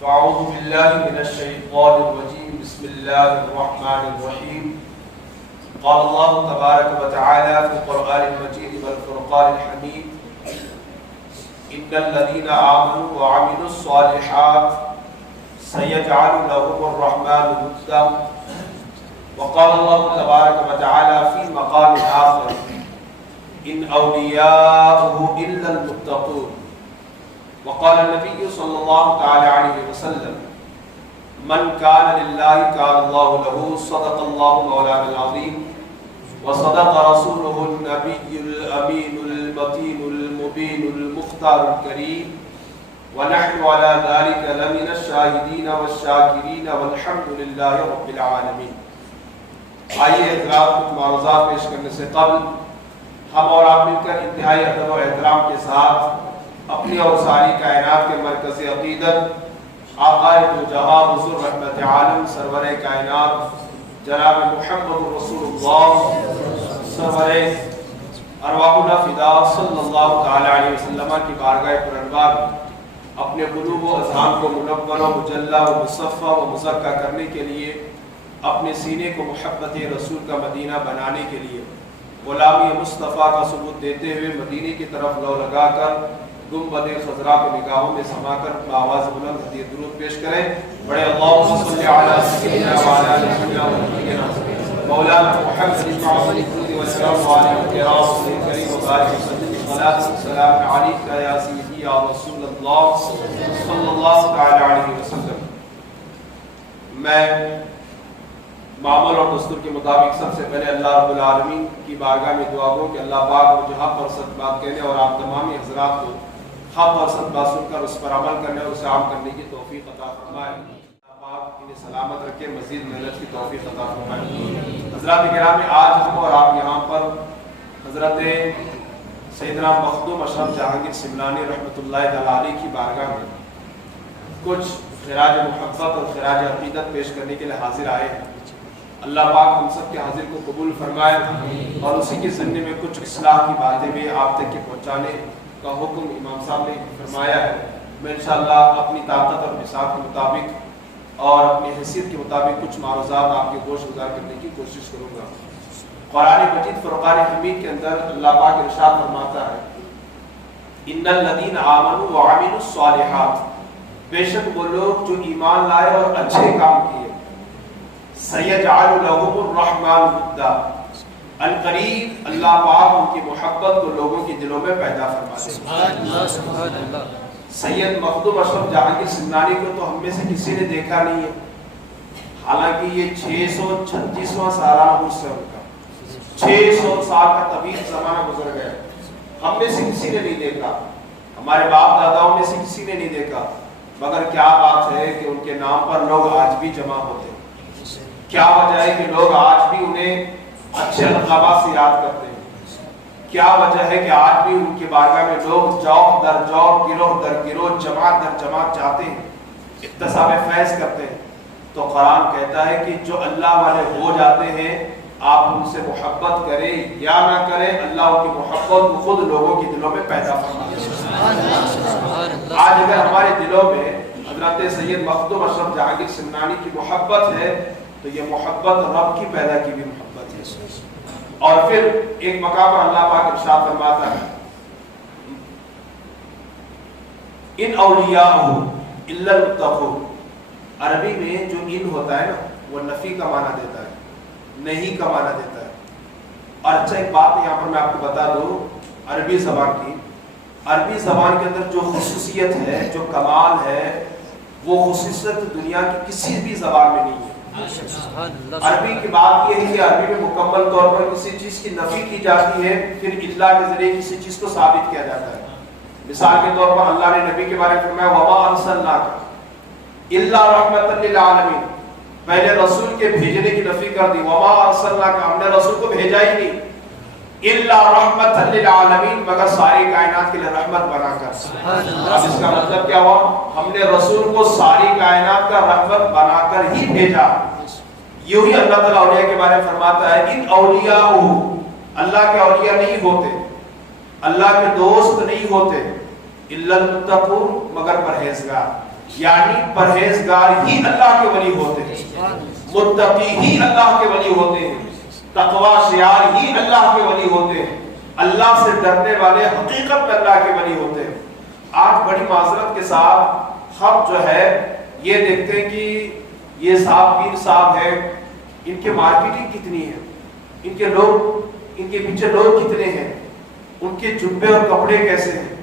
فأعوذ بالله من الشيطان الرجيم بسم الله الرحمن الرحيم قال الله تبارك وتعالى في القرآن المجيد والفرقان الحميد إن الذين آمنوا وعملوا الصالحات سيجعل لهم الرحمن ودا وقال الله تبارك وتعالى في مقام آخر إن أولياؤه إلا المتقون وقال النبي صلى الله تعالى عليه وسلم من كان لله كان الله له صدق الله مولانا العظيم وصدق رسوله النبي الأمين المتين المبين المختار الكريم ونحن على ذلك لمن الشاهدين والشاكرين والحمد لله رب العالمين. آئیے حضرات کچھ معروضات پیش کرنے سے قبل ہم اور آپ مل کر انتہائی ادب و احترام کے ساتھ اپنی اور ساری کائنات کے مرکز عقیدت آقا دو جہاں حضور رحمت عالم سرور کائنات جناب محمد رسول اللہ سرور ارواحنا فدا صلی اللہ تعالی علیہ وسلم کی بارگاہ پر انوار اپنے قلوب و اذہان کو منور و مجلہ و مصفہ و مزکہ کرنے کے لیے اپنے سینے کو محبت رسول کا مدینہ بنانے کے لیے غلامی مصطفیٰ کا ثبوت دیتے ہوئے مدینے کی طرف لو لگا کر گنبد خضرا کو نگاہوں میں سما کر آواز بلند ہدیہ درود پیش کریں. بڑے اللہم صلی علی سیدنا و علی آل سیدنا و نبینا مولانا محمد المعصوم والسلام علیہ الکرام کریم و بارک وسلم صلاۃ و سلام علیک یا سیدی یا رسول اللہ صلی اللہ تعالی علیہ وسلم. میں معمول اور دستور کے مطابق سب سے پہلے اللہ رب العالمین کی بارگاہ میں دعا گو کہ اللہ پاک مجھے حق اور سچ بات کہنے اور آپ تمامی حضرات کو حق اور سچ بات سن کر اس پر عمل کرنے اور اسے عام کرنے کی توفیق عطا فرمائے. اللہ پاک انہیں سلامت رکھے, مزید محنت کی توفیق عطا فرمائے. حضرات کرام, آج ہم اور آپ یہاں پر حضرت سیدنا مخدوم اشرف جہانگیر سمنانی رحمۃ اللہ علیہ کی بارگاہ میں کچھ خراج محبت اور خراج عقیدت پیش کرنے کے لیے حاضر آئے ہیں. اللہ پاک ہم سب کے حاضر کو قبول فرمائے اور اسی کے ذمے میں کچھ اصلاح کی باتیں بھی آپ تک کے پہنچانے کا حکم امام صاحب نے فرمایا ہے. میں انشاءاللہ اپنی طاقت اور بساط کے مطابق اور اپنی حیثیت کے مطابق کچھ معروضات آپ کے گوش گزار کرنے کی کوشش کروں گا. قرآن مجید فرقان حمید کے اندر اللہ پاک ارشاد فرماتا ہے ان الذین آمنوا وعملوا الصالحات, بے شک وہ لوگ جو ایمان لائے اور اچھے کام کیے, سیجعل لهم الرحمن ودا, القریب اللہ پاک ان کی محبت کو لوگوں کے دلوں میں پیدا فرما دے. سبحان اللہ. سید مخدوم اشرف جہانگیر سمنانی کو تو ہم میں سے کسی نے دیکھا نہیں ہے, حالانکہ یہ 636واں سالہ عرص ہے ان کا. 600 سال کا طویل زمانہ گزر گیا, ہم میں سے کسی نے نہیں دیکھا, ہمارے باپ داداؤں میں سے کسی نے نہیں دیکھا. مگر کیا بات ہے کہ ان کے نام پر لوگ آج بھی جمع ہوتے ہیں. کیا وجہ ہے کہ لوگ آج بھی انہیں اچھے القابات سے یاد کرتے ہیں. کیا وجہ ہے کہ آج بھی ان کی بارگاہ میں لوگ جوق در جوق, گروہ در گروہ, جماعت در جماعت جاتے ہیں, اکتساب فیض کرتے ہیں. تو قرآن کہتا ہے کہ جو اللہ والے ہو جاتے ہیں آپ ان سے محبت کریں یا نہ کریں, اللہ ان کی محبت کو خود لوگوں کے دلوں میں پیدا فرمائے. آج اگر ہمارے دلوں میں حضرت سید مخدوم اشرف جہانگیر سمنانی کی محبت ہے تو یہ محبت رب کی پیدا کی بھی محبت ہے. اور پھر ایک مقام پر اللہ پاک ارشاد فرماتا ہے ان اولیاءہ الا المتقون. عربی میں جو ان ہوتا ہے نا وہ نفی کا معنی دیتا ہے, نہیں کا معنی دیتا ہے. اور اچھا ایک بات یہاں پر میں آپ کو بتا دوں عربی زبان کی. عربی زبان کے اندر جو خصوصیت ہے, جو کمال ہے, وہ خصوصیت دنیا کی کسی بھی زبان میں نہیں ہے. عربی کی بات یہ ہے کہ عربی میں مکمل طور پر کسی چیز کی نفی کی جاتی ہے, پھر اطلاع کے ذریعے کسی چیز کو ثابت کیا جاتا ہے. مثال کے طور پر اللہ نے نبی کے بارے میں فرمایا وما ارسلناک الا رحمۃ للعالمین, پہلے رسول کے بھیجنے کی نفی کر دی. وما ارسلناک, ہم نے رسول کو بھیجا ہی نہیں, الا رحمۃ للعالمین, مگر ساری کائنات کے لیے رحمت بنا کر. اب اس کا مطلب کیا ہوا, ہم نے رسول کو ساری کائنات کا رحمت بنا کر ہی بھیجا. یوں ہی اللہ تعالیٰ اولیاء کے بارے میں فرماتا ہے ان اولیاء, اللہ کے اولیاء نہیں ہوتے, اللہ کے دوست نہیں ہوتے, الا المتقون, مگر پرہیزگار. یعنی پرہیزگار ہی اللہ کے ولی ہوتے ہیں، متقی ہی اللہ کے ولی ہوتے ہیں، تقوی شعار ہی اللہ کے ولی ہوتے ہیں، اللہ سے ڈرنے والے حقیقت میں اللہ کے ولی ہوتے ہیں۔ آج بڑی معذرت کے ساتھ ہم جو ہے یہ دیکھتے ہیں کہ یہ صاحب پیر صاحب ہے، ان کے مارکیٹنگ کتنی ہے، ان کے پیچھے لوگ کتنے ہیں، ان کے جبے اور کپڑے کیسے ہیں،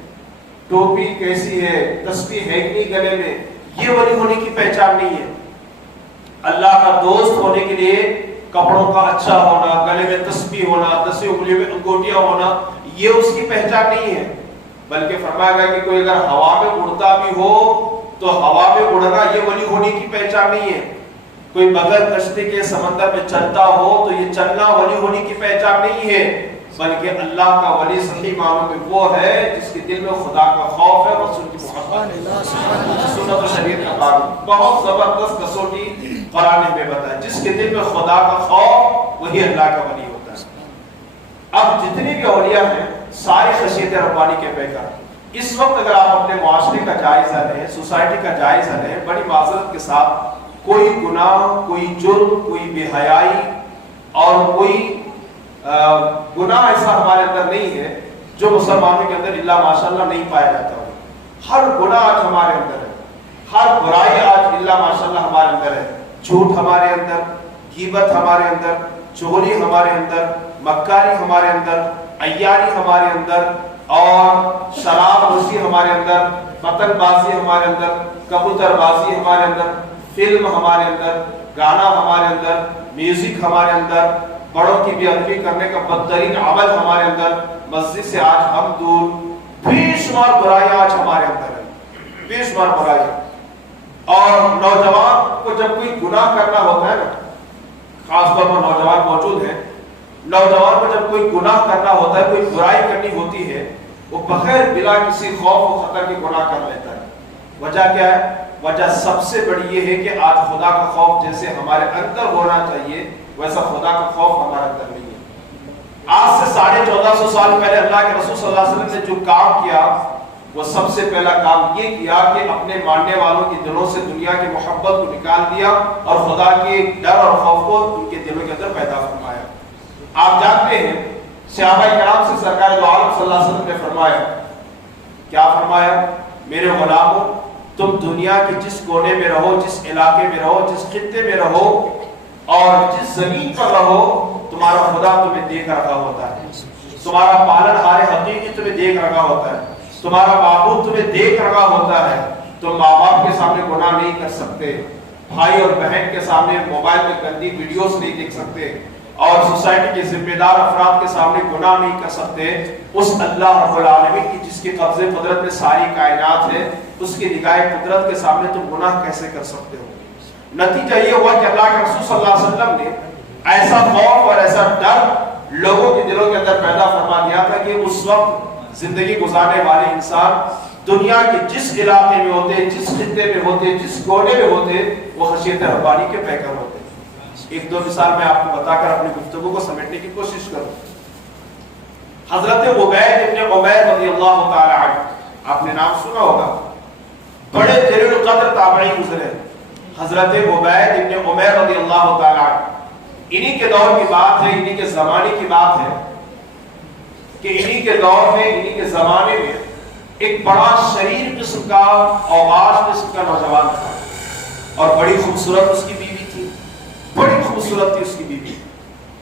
ٹوپی کیسی ہے، تسبیح ہے کہ نہیں گلے میں، یہ ولی ہونے کی پہچان نہیں ہے۔ اللہ کا دوست ہونے کے لیے کپڑوں کا اچھا ہونا، گلے میں تسبیح ہونا، 10 انگلیوں میں انگوٹیاں ہونا، یہ اس کی پہچان نہیں ہے۔ بلکہ فرمایا گیا کہ کوئی اگر ہوا میں اڑتا بھی ہو تو ہوا میں اڑنا یہ ولی ہونے کی پہچان نہیں ہے۔ کوئی بغیر کشتی کے سمندر میں چلتا ہو تو یہ چلنا ولی ہونے کی پہچان نہیں ہے، بلکہ اللہ کا ولی صحیح معنوں میں وہ ہے جس کے دل میں خدا کا خوف ہے، رسول کی محبت، سنت و شریعت کا قانون۔ بہت زبردست کسوٹی قرآن میں بتایا، جس کے دل میں خدا کا خوف وہی اللہ کا ولی ہوتا ہے۔ اب جتنی بھی اولیاء ہیں ساری خشیت ربانی کے پیکر۔ اس وقت اگر آپ اپنے معاشرے کا جائزہ لیں، سوسائٹی کا جائزہ لیں، بڑی معذرت کے ساتھ کوئی گناہ، کوئی جرم، کوئی بے حیائی اور کوئی گناہ ایسا ہمارے اندر نہیں ہے جو مسلمانوں کے اندر الا ماشاءاللہ نہیں پایا جاتا ہو۔ ہر گناہ آج ہمارے اندر ہے، ہر برائی آج الا ماشاءاللہ ہمارے اندر ہے۔ جھوٹ ہمارے اندر، غیبت ہمارے اندر، چغلی ہمارے اندر، مکاری ہمارے اندر، عیاری ہمارے اندر، اور شراب نوشی ہمارے اندر، پتنگ بازی ہمارے اندر، کبوتر بازی ہمارے اندر، فلم ہمارے اندر، گانا ہمارے اندر، میوزک ہمارے اندر، بڑوں کی بے ادبی کرنے کا بدترین عمل ہمارے اندر، مسجد سے آج ہم دور، بے شمار برائیاں آج ہمارے اندر ہیں، بے شمار برائیاں۔ اور نوجوان کو جب کوئی گناہ کرنا ہوتا ہے نا، خاص طور پر نوجوان موجود ہیں، نوجوان کو جب کوئی گناہ کرنا ہوتا ہے، کوئی برائی کرنی ہوتی ہے، وہ بغیر بلا کسی خوف و خطر کے گناہ کر لیتا ہے۔ وجہ کیا ہے؟ وجہ سب سے بڑی یہ ہے کہ آج خدا کا خوف جیسے ہمارے اندر ہونا چاہیے ویسا خدا کا خوف ہمارے اندر نہیں ہے۔ آج سے 1450 سال پہلے اللہ کے رسول صلی اللہ علیہ وسلم نے جو کام کیا، وہ سب سے پہلا کام یہ کیا کہ اپنے ماننے والوں کے دلوں سے دنیا کی محبت کو نکال دیا اور خدا کے ڈر اور خوف کو ان کے دلوں کے اندر پیدا فرمایا۔ آپ جانتے ہیں صحابہ کرام سے سرکار دو عالم صلی اللہ علیہ وسلم نے فرمایا، کیا فرمایا؟ میرے غلاموں، تم دنیا کے جس کونے میں رہو، جس علاقے میں رہو، جس خطے میں رہو اور جس زمین پر رہو، تمہارا خدا تمہیں دیکھ رکھا ہوتا ہے، تمہارا پالن ہار حقیقی تمہیں دیکھ رکھا ہوتا ہے، تمہارا معبود تمہیں دیکھ رکھا ہوتا ہے۔ تم ماں باپ کے سامنے گناہ نہیں کر سکتے، بھائی اور بہن کے سامنے موبائل میں گندی ویڈیوز نہیں دیکھ سکتے، اور سوسائٹی کے ذمہ دار افراد کے سامنے گناہ نہیں کر سکتے۔ اس اللہ رب العالمین کی جس کے قبضے قدرت میں ساری کائنات ہے، اس کی نگاہ قدرت کے سامنے تم گناہ کیسے کر سکتے ہو؟ نتیجہ یہ ہوا کہ اللہ کے رسول صلی اللہ علیہ وسلم نے ایسا خوف اور ایسا ڈر لوگوں کے دلوں کے اندر پیدا فرما دیا تھا کہ اس وقت زندگی گزارنے والے انسان دنیا کے جس علاقے میں ہوتے، جس خطے میں ہوتے، جس کونے میں ہوتے، وہ خشیت ربانی کے پیکر ہوتے۔ ایک دو مثال میں آپ کو بتا کر اپنی گفتگو کو سمیٹنے کی کوشش کروں۔ حضرت عبید ابن عمیر رضی اللہ تعالی عنہ، آپ نے نام سنا ہوگا، بڑے جلیل القدر تابعی گزرے۔ حضرت عبید ابن عمیر رضی اللہ تعالی عنہ، انہی کے دور کی بات ہے، انہی کے زمانے کی بات ہے کہ انہی کے دور میں، انہی کے زمانے میں ایک بڑا شریر قسم کا، اوباش قسم کا نوجوان تھا، اور بڑی خوبصورت اس کی بیوی تھی، بڑی خوبصورت تھی اس کی بیوی۔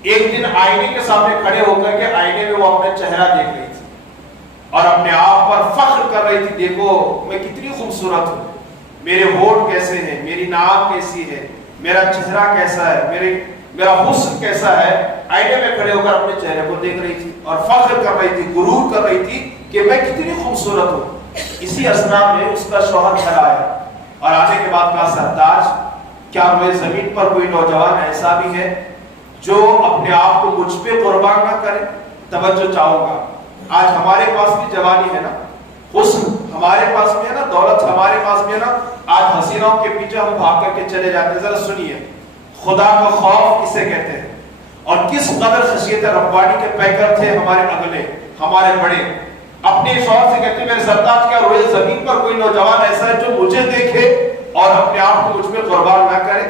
ایک دن آئینے کے سامنے کھڑے ہو کر کے آئینے میں وہ اپنے چہرہ دیکھ رہی تھی اور اپنے آپ پر فخر کر رہی تھی، دیکھو میں کتنی خوبصورت ہوں، میرے ہونٹ کیسے ہیں، میری ناک کیسی ہے، میرا چہرہ کیسا ہے، میرا حسن کیسا ہے۔ آئینے میں کھڑے ہو کر اپنے چہرے کو دیکھ رہی تھی اور فخر کر رہی تھی، غرور کر رہی تھی کہ میں کتنی خوبصورت ہوں۔ اسی اثناء میں اس کا شوہر گھر آیا اور آنے کے بعد کہا، سردار کیا روئے زمین پر کوئی نوجوان ایسا بھی ہے جو اپنے آپ کو مجھ پہ قربان نہ کرے؟ توجہ چاہوں گا، آج ہمارے پاس بھی جوانی ہے نا، حسن ہمارے پاس بھی ہے نا، دولت ہمارے پاس بھی ہے نا، آج حسینوں کے پیچھے ہم بھاگ کر کے چلے جاتے ہیں۔ ذرا سنیے خدا کا خوف کسے کہتے ہیں اور کس قدر خشیت ربانی کے پیکر تھے ہمارے اگلے، ہمارے بڑے۔ اپنے شوہر سے کہتے میرے سرتاج کیا روئے زمین پر کوئی نوجوان ایسا ہے جو مجھے دیکھے اور اپنے آپ کو مجھ پہ قربان نہ کرے؟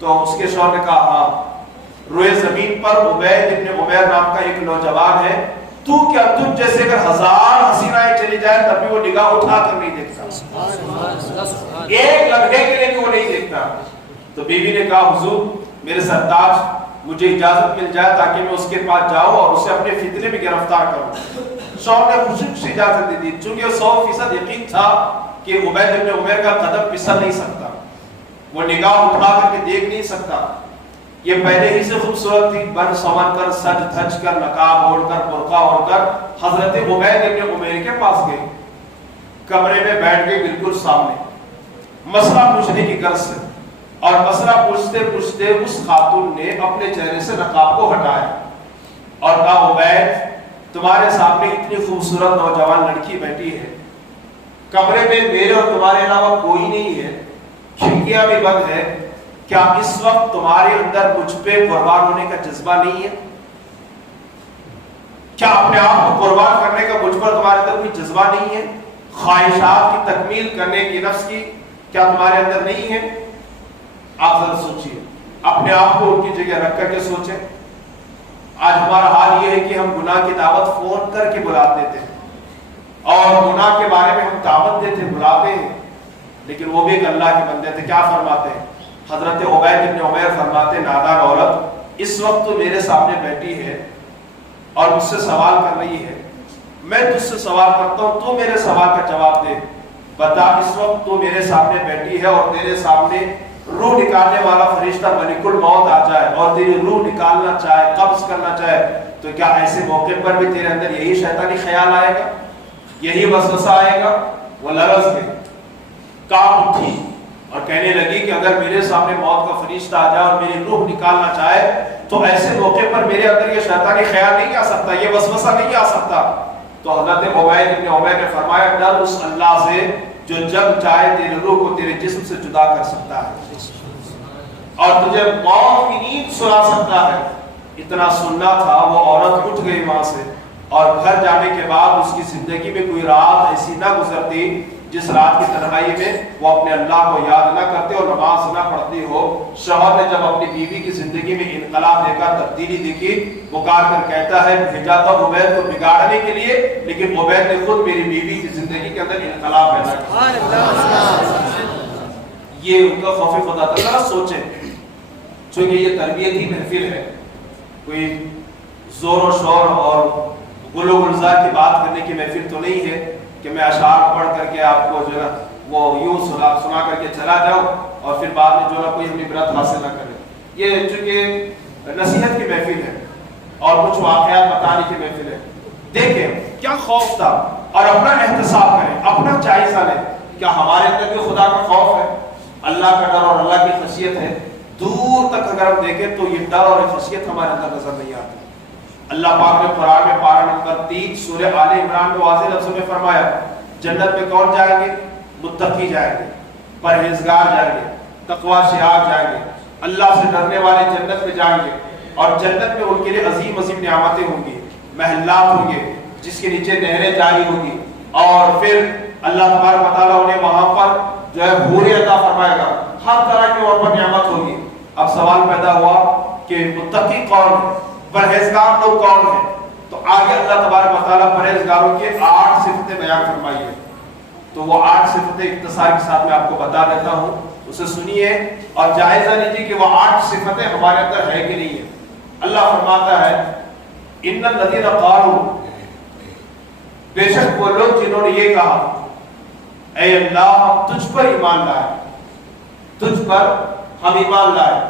تو اس کے شوہر نے کہا ہاں، روئے زمین پر عبید ابن عمیر نام کا ایک نوجوان ہے، تو کیا تجھ جیسے اگر 1000 حسینائیں چلی جائے تب بھی وہ نگاہ اٹھا کر نہیں دیکھتا، ایک لمحے کے لیے بھی وہ نہیں دیکھتا۔ تو بیوی نے کہا حضور میرے سرتاج مجھے اجازت مل جائے تاکہ میں اس کے پاس جاؤں اور اسے اپنے فتنے میں گرفتار کروں۔ شوہر نے خوشی خوشی اجازت دے دی، چونکہ 100% یقین تھا کہ عبید ابن عمیر کا قدم پھسل نہیں سکتا، وہ نگاہ اٹھا کر کے دیکھ نہیں سکتا۔ یہ پہلے ہی سے خوبصورت تھی، بن سمن کر سج دھج کر نقاب اوڑھ کر برقع اوڑھ کر حضرت عبید ابن عمیر کے پاس گئی، کمرے میں بیٹھ گئی بالکل سامنے، مسئلہ پوچھنے کی غرض سے، اور مسئلہ پوچھتے پوچھتے اس خاتون نے اپنے چہرے سے نقاب کو ہٹایا اور کہا عبید تمہارے سامنے اتنی خوبصورت نوجوان لڑکی بیٹھی ہے، کمرے میں میرے اور تمہارے علاوہ کوئی نہیں ہے، کھڑکیاں بھی بند ہے، کیا اس وقت تمہارے اندر مجھ پہ قربان ہونے کا جذبہ نہیں ہے؟ کیا اپنے آپ کو قربان کرنے کا مجھ پر تمہارے اندر کوئی جذبہ نہیں ہے؟ خواہشات کی تکمیل کرنے کی نفس کی کیا تمہارے اندر نہیں ہے؟ آپ ذرا سوچئے، اپنے آپ کو ان کی جگہ رکھ کر کے سوچیں۔ آج ہمارا حال یہ ہے کہ ہم گناہ کی دعوت فون کر کے بلا دیتے ہیں اور گناہ کے بارے میں ہم دعوت دیتے بلاتے ہیں، لیکن وہ بھی ایک اللہ کے بندے تھے۔ کیا فرماتے ہیں حضرت عبید بن عمیر؟ فرماتے نادان عورت اس وقت تو میرے سامنے بیٹھی ہے اور مجھ سے سوال کر رہی ہے، میں تجھ سے سوال کرتا ہوں تو میرے سوال کا جواب دے، بتا اس وقت تو میرے سامنے بیٹھی ہے اور تیرے سامنے روح نکالنے والا فرشتہ ملک الموت آ جائے اور تیری روح نکالنا چاہے، قبض کرنا چاہے، تو کیا ایسے موقع پر بھی تیرے اندر یہی شیطانی خیال آئے گا، یہی وسوسہ آئے گا؟ وہ لرز گئی، کانپ اٹھی اور کہنے لگی کہ اگر میرے سامنے موت کا فرشتہ آ جائے اور میری روح نکالنا چاہے تو ایسے موقع پر میرے اندر یہ شیطانی خیال نہیں آ سکتا، یہ وسوسہ نہیں آ سکتا۔ تو حضرت عبید بن عمیر نے فرمایا ڈر اس اللہ سے جو جب چاہے تیری روح کو تیرے جسم سے جدا کر سکتا ہے اور تجھے موت کی نیند سنا سکتا ہے۔ اتنا سننا تھا، وہ عورت اٹھ گئی وہاں سے اور گھر جانے کے بعد اس کی زندگی میں کوئی رات ایسی نہ گزرتی جس رات کی تنہائی میں وہ اپنے اللہ کو یاد نہ کرتے اور نماز نہ پڑھتی ہو۔ شوہر نے جب اپنی بیوی کی زندگی میں انقلاب دیکھا، تبدیلی دیکھی، پکار کر کہتا ہے بھیجا تھا عبید کو بگاڑنے کے لیے، لیکن عبید نے خود میری بیوی کی زندگی کے اندر انقلاب پیدا کیا۔ یہ ان کا خوف خدا تھا۔ ذرا سوچیں، چونکہ یہ تربیتی محفل ہے، کوئی زور و شور اور گل و گلزار کی بات کرنے کی محفل تو نہیں ہے کہ میں اشعار پڑھ کر کے آپ کو جو ہے وہ یوں سنا کر کے چلا جاؤں اور پھر بعد میں جو ہے کوئی عبرت حاصل نہ کرے۔ یہ چونکہ نصیحت کی محفل ہے اور کچھ واقعات بتانے کی محفل ہے۔ دیکھیں کیا خوف تھا اور اپنا احتساب کریں، اپنا جائزہ لیں، کیا ہمارے اندر بھی خدا کا خوف ہے، اللہ کا ڈر اور اللہ کی خشیت ہے؟ دور تک اگر ہم دیکھیں تو یہ ڈر اور خشیت ہمارے اندر نظر نہیں آتی۔ اللہ پاک نے قرآن میں پارہ نمبر 3 سورہ آل عمران میں واضح لفظوں میں فرمایا جنت میں کون جائیں گے؟ متقی جائیں گے، پرہیزگار جائیں گے، تقوی شعار جائیں گے، اللہ سے ڈرنے والے جنت میں جائیں گے، اور جنت میں ان کے لیے عظیم عظیم نعمتیں ہوں گی، محلات ہوں گے جس کے نیچے نہریں جاری ہوں گی، اور پھر اللہ تبارک و تعالیٰ انہیں وہاں پر جو ہے حوریں عطا فرمائے گا، ہر طرح کی وہاں پر نعمت ہوگی۔ اب سوال پیدا ہوا کہ متقی کون ہے، پرہیزگار لوگ کون ہیں؟ تو آگے اللہ تبارک و تعالیٰ پرہیزگاروں کے 8 صفتیں بیان فرمائی ہے، تو وہ 8 صفتیں اختصار کے ساتھ میں آپ کو بتا دیتا ہوں، اسے سنیے اور جائزہ لیجیے کہ وہ 8 صفتیں ہمارے اندر ہے کہ نہیں ہے۔ اللہ فرماتا ہے ان الذین قالوا، بے شک وہ لوگ جنہوں نے یہ کہا اے اللہ ہم تجھ پر ایمان لائے، تجھ پر ہم ایمان لائے۔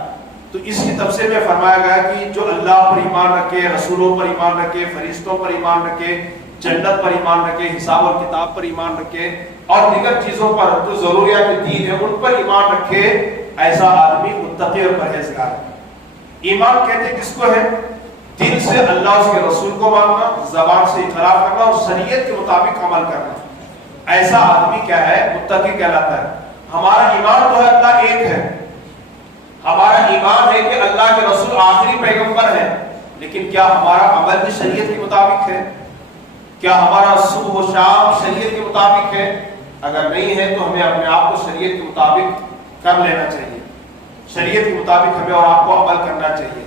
تو اس کی تفسیر میں فرمایا گیا کہ جو اللہ پر ایمان رکھے، رسولوں پر ایمان رکھے، فرشتوں پر ایمان رکھے، جنت پر ایمان رکھے، حساب اور کتاب پر ایمان رکھے، اور دیگر چیزوں پر جو ضروریات دین ہے ان پر ایمان رکھے، ایسا آدمی متقی اور پرہیزگار ہے۔ ایمان کہتے کس کو ہے؟ دل سے اللہ اس کے رسول کو ماننا، زبان سے اقرار کرنا اور شریعت کے مطابق عمل کرنا، ایسا آدمی کیا ہے؟ متقی کہلاتا ہے۔ ہمارا ایمان تو ہے اللہ ایک ہے، ہمارا ایمان ہے کہ اللہ کے رسول آخری پیغمبر ہے، لیکن کیا ہمارا عمل بھی شریعت کے مطابق ہے؟ کیا ہمارا صبح و شام شریعت کے مطابق ہے؟ اگر نہیں ہے تو ہمیں اپنے آپ کو شریعت کے مطابق کر لینا چاہیے، شریعت کے مطابق ہمیں اور آپ کو عمل کرنا چاہیے۔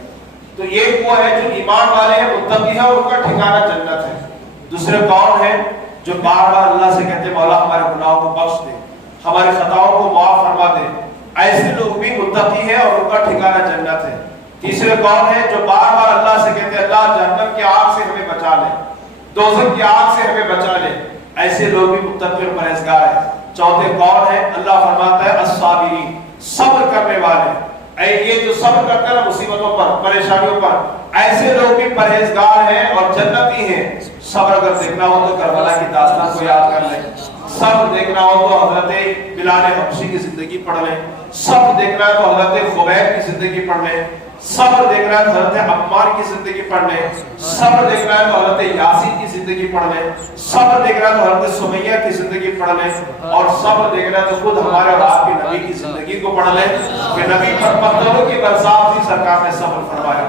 تو ایک وہ ہے جو ایمان والے ہیں، متقی ہیں، اور ان کا ٹھکانہ جنت ہے۔ دوسرے کون ہیں؟ جو بار بار اللہ سے کہتے مولا ہمارے گناہوں کو بخش دے، ہمارے خطاؤں کو معاف فرما دے، ایسے لوگ بھی متقی ہیں اور ان کا ٹھکانہ جنت ہے۔ تیسرے کون ہیں؟ جو بار بار اللہ سے کہتے اللہ جہنم کی آگ سے ہمیں بچا لے، دوزخ کی آگ سے ہمیں بچا لے، ایسے لوگ بھی متقی اور پرہیزگار ہیں۔ چوتھے کون ہیں؟ اللہ فرماتا ہے الصابرین، صبر کرنے والے، یہ جو صبر کرتے ہیں مصیبتوں پر، پریشانیوں پر، ایسے لوگ بھی پرہیزگار ہیں اور جنتی ہیں۔ صبر اگر دیکھنا ہو تو کربلا کی داستان کو یاد کر لیں، صبر دیکھنا ہو تو حضرت بلال حبشی کی زندگی پڑھ لیں، صبر دیکھنا ہے تو حضرت خبیب کی زندگی پڑھ لیں، صبر دیکھنا ہے تو حضرت عمار کی زندگی پڑھ لیں، صبر دیکھنا ہے تو حضرت یاسین کی زندگی پڑھ لیں، صبر دیکھنا ہے تو حضرت سمیہ کی زندگی پڑھ لیں، اور صبر دیکھنا ہے تو خود ہمارے اور آپ کے نبی کی زندگی کو پڑھ لیں کہ نبی پر پتھروں کی برسات بھی سرکار نے صبر فرمایا،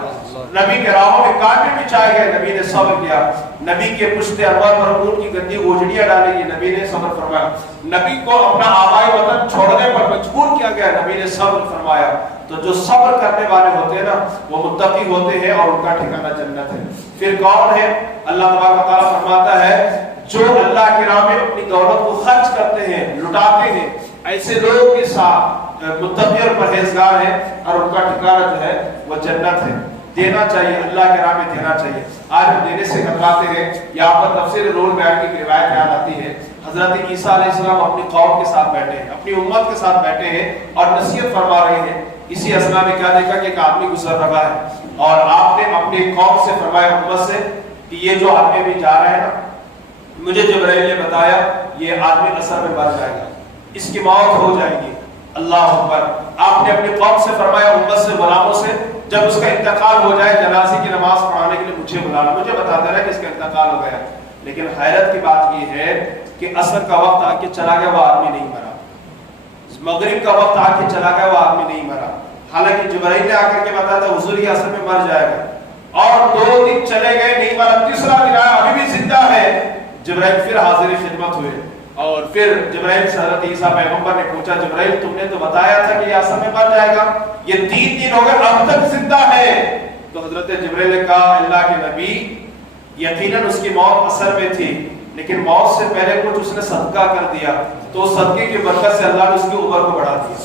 نبی کے راہوں میں کانٹے بچھائے گئے، نبی نے صبر کیا، نبی کے پشت انور پر اونٹ کی گندی گوجڑیاں ڈالی گئی، نبی نے صبر فرمایا، نبی کو اپنا آبائی وطن چھوڑنے پر مجبور کیا گیا، نبی نے صبر فرمایا۔ تو جو صبر کرنے والے ہوتے ہیں نا وہ متقی ہوتے ہیں اور ان کا ٹھکانہ جنت ہے۔ پھر کون ہے؟ اللہ تبارک و تعالیٰ فرماتا ہے جو اللہ کی راہ میں اپنی دولت کو خرچ کرتے ہیں، لٹاتے ہیں، ایسے لوگوں کے ساتھ متقی اور پرہیزگار ہیں اور ان کا ٹھکانہ جو ہے وہ جنت ہے۔ دینا چاہیے، اللہ کے راہ میں دینا چاہیے۔ آج ہم دینے سے کتراتے ہیں۔ یہاں پر تفسیر رول بیان کی روایت یاد آتی ہے، حضرت عیسیٰ علیہ السلام اپنی قوم کے ساتھ بیٹھے ہیں، اپنی امت کے ساتھ بیٹھے ہیں اور نصیحت فرما رہے ہیں۔ اسی اثنا میں کیا دیکھا کہ ایک آدمی گزر رہا ہے اور آپ نے اپنی قوم سے فرمایا، امت سے، کہ یہ جو آدمی بھی جا رہا ہے نا، مجھے جبرائیل نے بتایا یہ آدمی اثر میں مر جائے گا، اس کی موت ہو جائے گی۔ اللہ اکبر۔ آپ نے اپنی قوم سے فرمایا، امت سے، غلاموں سے، جب اس کا انتقال ہو جائے جنازے کی نماز پڑھانے کے لیے مجھے بلانا، مجھے بتا دینا کہ اس کا انتقال ہو گیا۔ لیکن حیرت کی بات یہ ہے کہ عصر کا وقت آ کے چلا گیا، وہ آدمی نہیں مرا، مغرب کا وقت آ کے چلا گیا، وہ آدمی نہیں مرا، حالانکہ جبرائیل نے آ کر کے بتایا تھا حضور یہ عصر میں مر جائے گا، اور 2 دن چلے گئے نہیں مرا، تیسرا دن آیا ابھی بھی زندہ ہے۔ جبرائیل پھر حاضر خدمت ہوئے اور پھر جبرائیل سے حضرت عیسیٰ پیغمبر نے پوچھا، جبرائیل تم نے تو بتایا تھا کہ یہ عصر میں مر جائے گا، یہ 3 دن ہو گئے اب تک زندہ ہے۔ تو حضرت جبرائیل نے کہا اللہ کے نبی یقیناً اس کی موت عصر میں تھی، لیکن موت سے پہلے کچھ اس نے صدقہ کر دیا، تو صدقے کی برکت سے اللہ نے اس کی عمر کو بڑھا دیا۔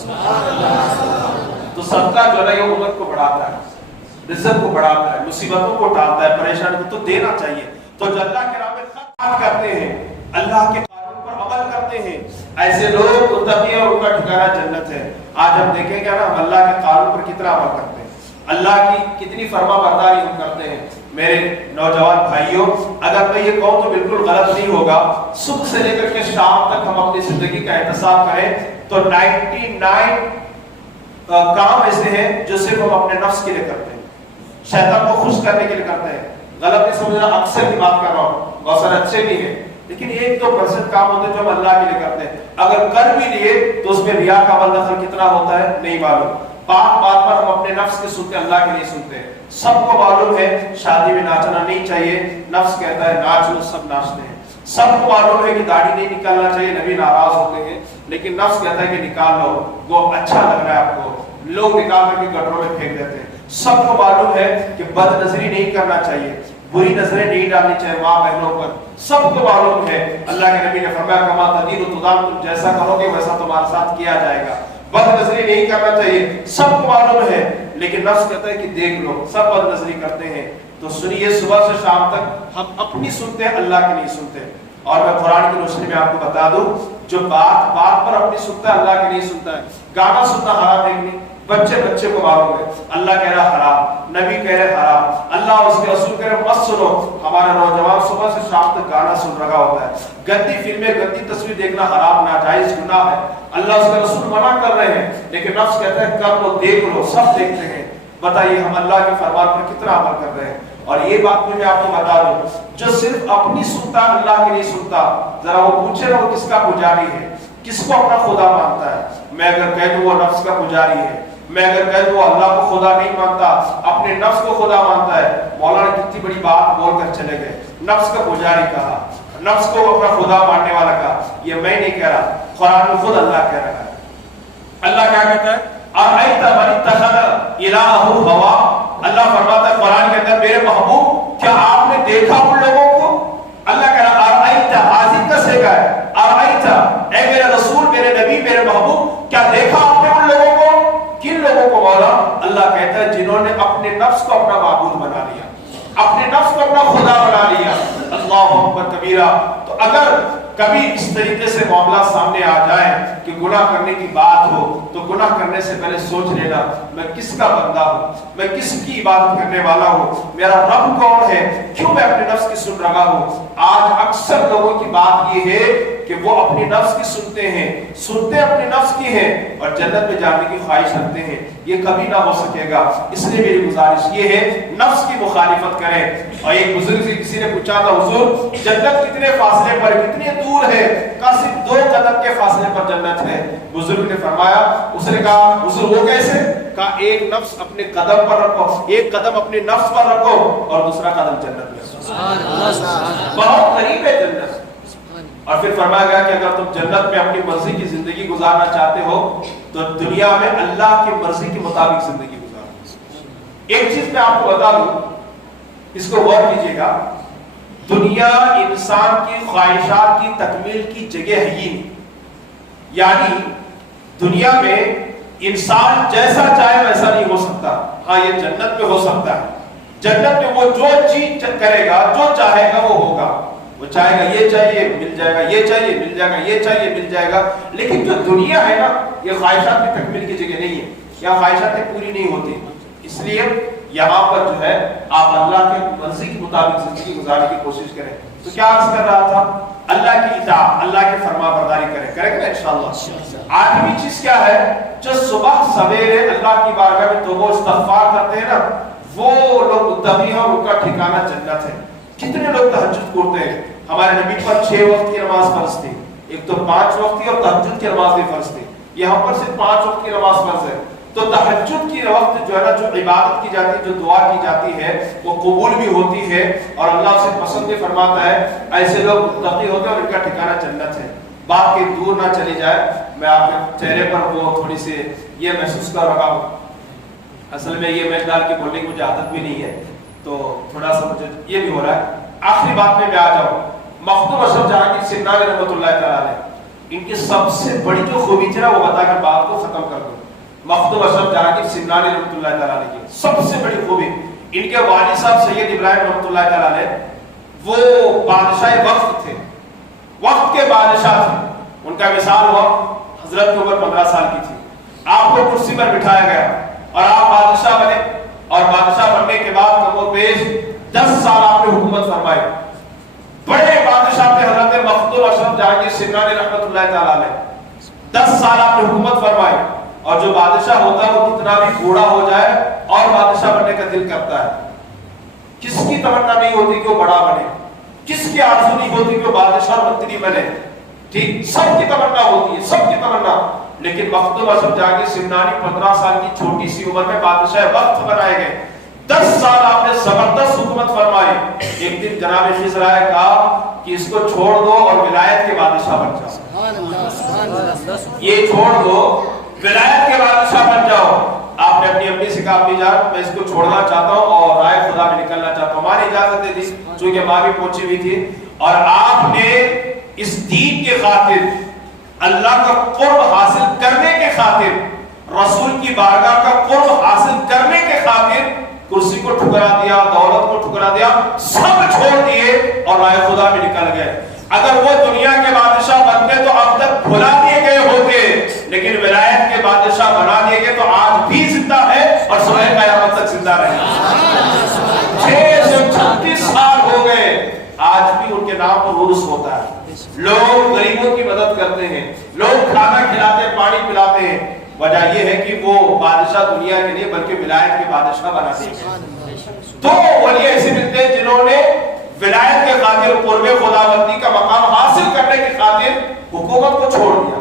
تو صدقہ جو ہے یہ عمر کو بڑھاتا ہے، رزق کو بڑھاتا ہے، مصیبتوں کو ٹالتا ہے، پریشانی کو تو دینا چاہیے۔ تو جو اللہ کے راہ میں خرچ کرتے ہیں، اللہ کے قانون پر عمل کرتے ہیں، ایسے لوگ متقی اور ان کا ٹھکانہ جنت ہے۔ آج ہم دیکھیں گے نا ہم اللہ کے قانون پر کتنا عمل کرتے ہیں، اللہ کی کتنی فرما برداری ہم کرتے ہیں۔ میرے نوجوان بھائیوں، اگر میں یہ کہوں تو بالکل غلط نہیں ہوگا، صبح سے لے کر کے شام تک ہم اپنی زندگی کا احتساب کریں تو 99 کام ایسے ہیں جو صرف ہم اپنے نفس کے لیے کرتے ہیں، شیطان کو خوش کرنے کے لیے کرتے ہیں۔ غلط نہیں سمجھنا، اکثر کی بات کر رہا ہوں، بہت سارے اچھے بھی ہیں، لیکن 1-2% کام ہوتے ہیں جو ہم اللہ کے لیے کرتے ہیں۔ اگر کر بھی لیے تو اس میں ریا کا عمل دخل کتنا ہوتا ہے نہیں معلوم۔ بات بات پر ہم اپنے نفس کے سنتے، اللہ کے لیے سنتے ہیں۔ سب کو معلوم ہے شادی میں ناچنا نہیں چاہیے، نفس کہتا ہے ناچ لو، سب ناچتے ہیں۔ سب کو معلوم ہے کہ داڑھی نہیں نکالنا چاہیے، نبی ناراض ہوتے ہیں، لیکن نفس کہتا ہے کہ نکال لو، وہ اچھا لگ رہا ہے آپ کو، لوگ نکال کر کے گٹروں میں پھینک دیتے ہیں۔ سب کو معلوم ہے کہ بد نظری نہیں کرنا چاہیے، بری نظریں نہیں ڈالنی چاہیے ماں بہنوں پر، سب کو معلوم ہے۔ اللہ کے نبی نے فرمایا کما تدین تدان، تم جیسا کرو گے ویسا تمہارے ساتھ کیا جائے گا۔ بد نظری نہیں کرنا چاہیے، سب کو معلوم ہے، لیکن نفس کہتا ہے کہ دیکھ لو، سب بد نظری کرتے ہیں۔ تو سنیے، صبح سے شام تک ہم اپنی سنتے ہیں، اللہ کی نہیں سنتے۔ اور میں قرآن کی روشنی میں آپ کو بتا دوں، جو بات بات پر اپنی سنتا ہے، اللہ کی نہیں سنتا ہے۔ گانا سننا حرام ہے کہ نہیں؟ بچے کو معلوم ہے، اللہ کہہ رہا حرام، نبی کہہ رہے حرام، اللہ اور اس کے رسول کہہ رہے مت سنو۔ ہمارا نوجوان صبح سے شام تک گانا سن رہا ہوتا ہے، گندی فلمیں، گندی تصویر دیکھنا حرام، ناجائز گناہ ہے، اللہ اس کے رسول منع کر رہے ہیں، لیکن نفس کہتا ہے کر لو، دیکھ لو، سب دیکھتے ہیں۔ بتائیے ہم اللہ کے فرمان پر کتنا عمل کر رہے ہیں؟ اور یہ بات میں آپ کو بتا دوں، جو صرف اپنی سنتا اللہ کی نہیں سنتا، ذرا وہ پوچھے نا وہ کس کا پجاری ہے، کس کو اپنا خدا مانتا ہے۔ میں اگر کہہ دوں وہ نفس کا پجاری ہے، میں اگر کہہ دوں اللہ کو خدا نہیں مانتا، اپنے نفس کو خدا مانتا ہے۔ مولانا کتنی بڑی بات بول کر چلے گئے، نفس کا پجاری کہا، نفس کو اپنا خدا ماننے والا کہا. یہ میں نہیں کہہ رہا، قرآن میں خود اللہ کہہ رہا ہے. اللہ کیا کہتا ہے؟ اَرَأَيْتَ مَنِ اتَّخَذَ إِلَٰهَهُ هَوَاهُ. اللہ فرماتا ہے قرآن کے اندر میرے محبوب کیا آپ نے دیکھا ان لوگوں کو؟ اللہ کہہ رہا اَرَأَيْتَ حاضر کا سیگا ہے. اَرَأَيْتَ اے میرے رسول، میرے نبی، میرے محبوب، کیا دیکھا آپ نے ان لوگوں کو؟ کن لوگوں کو مولا؟ اللہ کہتا ہے جنہوں نے اپنے نفس کو اپنا معبود بنا لیا، اپنے نفس کو اپنا خدا بنا لیا. اللہ اکبر کبیرہ. تو اگر کبھی اس طریقے سے معاملہ سامنے آ جائے کہ گناہ کرنے کی بات ہو تو گناہ کرنے سے پہلے سوچ لینا میں کس کا بندہ ہوں، میں کس کی عبادت کرنے والا ہوں، میرا رب کون ہے، کیوں میں اپنے نفس کی سن رہا ہوں. آج اکثر لوگوں کی بات یہ ہے کہ وہ اپنی نفس کی سنتے اپنے نفس کی ہیں اور جنت میں جانے کی خواہش رکھتے ہیں. یہ کبھی نہ ہو سکے گا. اس لیے میری گزارش یہ ہے نفس کی مخالفت کریں. اور ایک بزرگ سے کسی نے پوچھا تھا حضور جنت کتنے فاصلے پر، کتنی دور ہے؟ کہا صرف 2 قدم کے فاصلے پر جنت ہے. بزرگ نے فرمایا، اس نے کہا حضور وہ کیسے؟ کہا ایک نفس اپنے قدم پر رکھو، ایک قدم اپنے نفس پر رکھو اور دوسرا قدم جنت میں. بہت قریب ہے جنت. اور پھر فرمایا گیا کہ اگر تم جنت میں اپنی مرضی کی زندگی گزارنا چاہتے ہو تو دنیا میں اللہ کی مرضی کے مطابق زندگی گزارو. ایک چیز میں آپ کو بتا دوں، اس کو غور کیجیے گا. دنیا انسان کی خواہشات کی تکمیل کی جگہ ہے ہی نہیں. یعنی دنیا میں انسان جیسا چاہے ویسا نہیں ہو سکتا. ہاں یہ جنت میں ہو سکتا ہے. جنت میں وہ جو چیز کرے گا، جو چاہے گا وہ ہوگا. وہ چاہے گا یہ چاہیے مل جائے گا، یہ چاہیے مل جائے گا، یہ چاہیے مل جائے گا. لیکن جو دنیا ہے نا یہ خواہشات کی تکمیل کی جگہ نہیں ہے. یہاں خواہشاتیں پوری نہیں ہوتی. اس لیے یہاں پر جو ہے آپ اللہ کے مرضی کے مطابق زندگی گزارنے کی کوشش کریں. تو کیا عرض کر رہا تھا؟ اللہ کی اطاعت، اللہ کی فرما برداری کریں گے انشاءاللہ. آٹھویں چیز کیا ہے؟ جو صبح سویرے اللہ کی بارگاہ میں توبہ استغفار کرتے ہیں نا وہ لوگ متقی ہیں اور ان کا ٹھکانہ جنت ہے. کتنے لوگ تہجد کرتے ہیں؟ ہمارے نبی پر 6 وقت کی نماز فرض تھی، ایک تو 5 وقت کی اور تہجد کی نماز بھی فرض تھی. یہاں پر صرف 5 وقت کی نماز فرض ہے. تو تہجد کی وقت جو ہے نا جو عبادت کی جاتی ہے، جو دعا کی جاتی ہے وہ قبول بھی ہوتی ہے اور اللہ سے پسند بھی فرماتا ہے. ایسے لوگ متقی ہوتے ہیں اور ان کا ٹھکانہ جنت ہے. بات کے دور نہ چلی جائے، میں آپ کے چہرے پر وہ تھوڑی سی یہ محسوس کر رہا ہوں. اصل میں یہ میل ڈال کے بولنے کی مجھے عادت بھی نہیں ہے تو تھوڑا سا مجھے یہ بھی ہو رہا ہے. آخری بات میں آ جاؤں. مخدوم اشرف جہانگیر سمنانی رحمۃ اللہ تعالیٰ علیہ، ان کی سب سے بڑی جو خوبی تھی نا وہ بتا کر بات کو ختم کر دوں. مخدوم اشرف جہانگیر سمنانی رحمۃ اللہ تعالیٰ علیہ کی سب سے بڑی خوبی، ان کے والد صاحب سید ابراہیم رحمۃ اللہ تعالیٰ علیہ وہ بادشاہ وقت تھے، وقت کے بادشاہ تھے. ان کا مثال ہوا حضرت کی عمر 15 سال کی تھی، آپ کو کرسی پر بٹھایا گیا اور آپ بادشاہ بنے اور بادشاہ بننے کے بعد کم و بیش 10 سال آپ نے حکومت فرمائی. بڑے بادشاہ تھے حضرت مخدوم اشرف جہانگیر سمنانی رحمۃ اللہ تعالیٰ علیہ. 10 سال آپ نے حکومت فرمائی اور جو بادشاہ ہوتا ہے وہ کتنا بھی بوڑھا ہو جائے اور بادشاہ بننے کا دل کرتا ہے. کس کی تمنا نہیں ہوتی کہ وہ بڑا بنے، کس کی آرزو نہیں ہوتی کہ وہ بادشاہ منتری بنے. ٹھیک، سب کی تمنا ہوتی ہے، سب کی تمنا. لیکن مخدوم اشرف جہانگیر سمنانی 15 سال کی چھوٹی سی عمر میں بادشاہ وقت بنائے گئے. 10 سال آپ نے زبردست حکومت فرمائی. ایک دن جناب خضر آئے کہا کہ اس کو چھوڑ دو اور ولایت کے بادشاہ بن جاؤ. یہ چھوڑ دو، ولایت کے بادشاہ بن جاؤ. آپ نے اپنی امی سے کہا امی جان میں اس کو چھوڑنا چاہتا ہوں اور رائے خدا میں نکلنا چاہتا ہوں. ماں نے اجازت دے دی چونکہ ماں بھی پہنچی ہوئی تھی. اور آپ نے اس دین کے خاطر، اللہ کا قرب حاصل کرنے کے خاطر، رسول کی بارگاہ کا قرب حاصل کرنے کے خاطر کرسی کو ٹھکرا دیا، دولت کو ٹھکرا دیا، سب چھوڑ دیے اور رائے خدا میں نکل گئے. اگر وہ دنیا کے بادشاہ بنتے تو اب تک بھلا دیے گئے ہوتے، لیکن ولایت کے بادشاہ بنا دیے گئے تو آج بھی زندہ ہے اور سوئے قیامت تک زندہ رہے. 636 سال ہو گئے، آج بھی ان کے نام پر عرس ہوتا ہے. لوگ غریبوں کی مدد کرتے ہیں، لوگ کھانا کھلاتے ہیں، پانی پلاتے ہیں. وجہ یہ ہے کہ وہ بادشاہ دنیا کے لیے بلکہ ولایت کے بادشاہ بنا دیے. تو ولی ایسے ملتے ہیں جنہوں نے ولایت کے خاطر قرب خداوندی کا مقام حاصل کرنے کی خاطر حکومت کو چھوڑ دیا،